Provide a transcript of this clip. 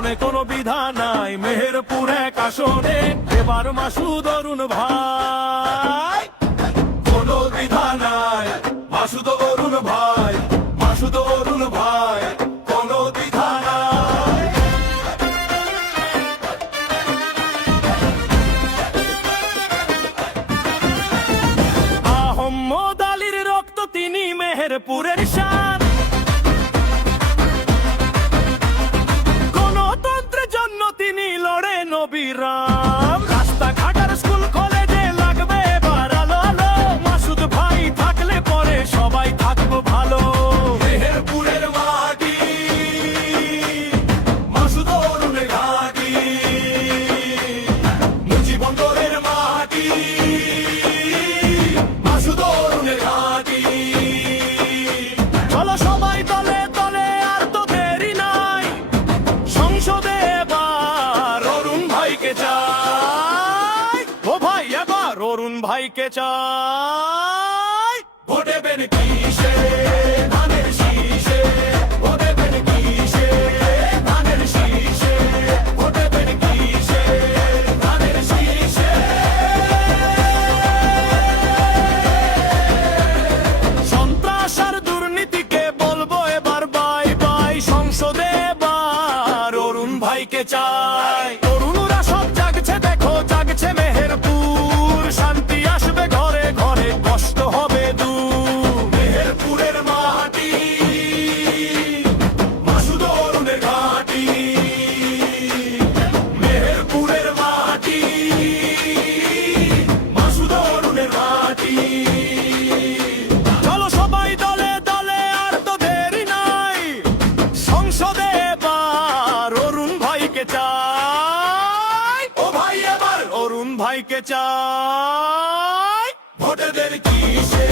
আসনে কোনো বিধা নাই, মেহেরপুর এক আসনে এবার মাসুদ অরুণ ভাই। কোনো বিধা নাই, মাসুদ অরুণ ভাই, মাসুদ অরুণ ভাই, কোনো বিধা নাই। আহম্মদ আলীর রক্ত তিনি মেহেরপুরের শান, গণতন্ত্রের জন্য তিনি লড়ে নবীরাম। রাস্তাঘাটার স্কুল কলেজে লাগবে এবার আলো আলো, মাসুদ ভাই থাকলে পরে সবাই থাকবো ভালো। মেহেরপুরের মাটি, মাসুদ অরুণের ঘাঁটি, মুজিবন্দরের মাটি, মাসুদ অরুণের ঘাঁটি। চলো সবাই দলে দলে, আর তো দেরি নাই, সংসদে এবার অরুণ ভাইকে চাই। ও ভাই এবার অরুণ ভাইকে চাই। ভোট দেবেন কিসে, ধানের শীষে, ভোট দেবেন কিসে, ধানের শীষে, ভোট দেবেন কিসে, ধানের শীষে। সন্ত্রাস আর দুর্নীতিকে বলবো এবার বাই বাই, সংসদে এবার অরুণ ভাইকে চাই। তরুণরা সব জাগছে, দেখো জাগছে মেহেরপুর, শান্তি আসবে ঘরে ঘরে, কষ্ট হবে দূর। মেহেরপুরের মাটি, মাসুদ অরুণের ঘাঁটি, মেহেরপুরের মাটি, মাসুদ অরুণের ঘাঁটি। চলো সবাই দলে দলে, আর তো দেরি নাই, সংসদে এবার অরুণ ভাইকে চাই। ও ভাই এবার অরুণ ভাইকে চাই। ভোট দেবেন কিসে,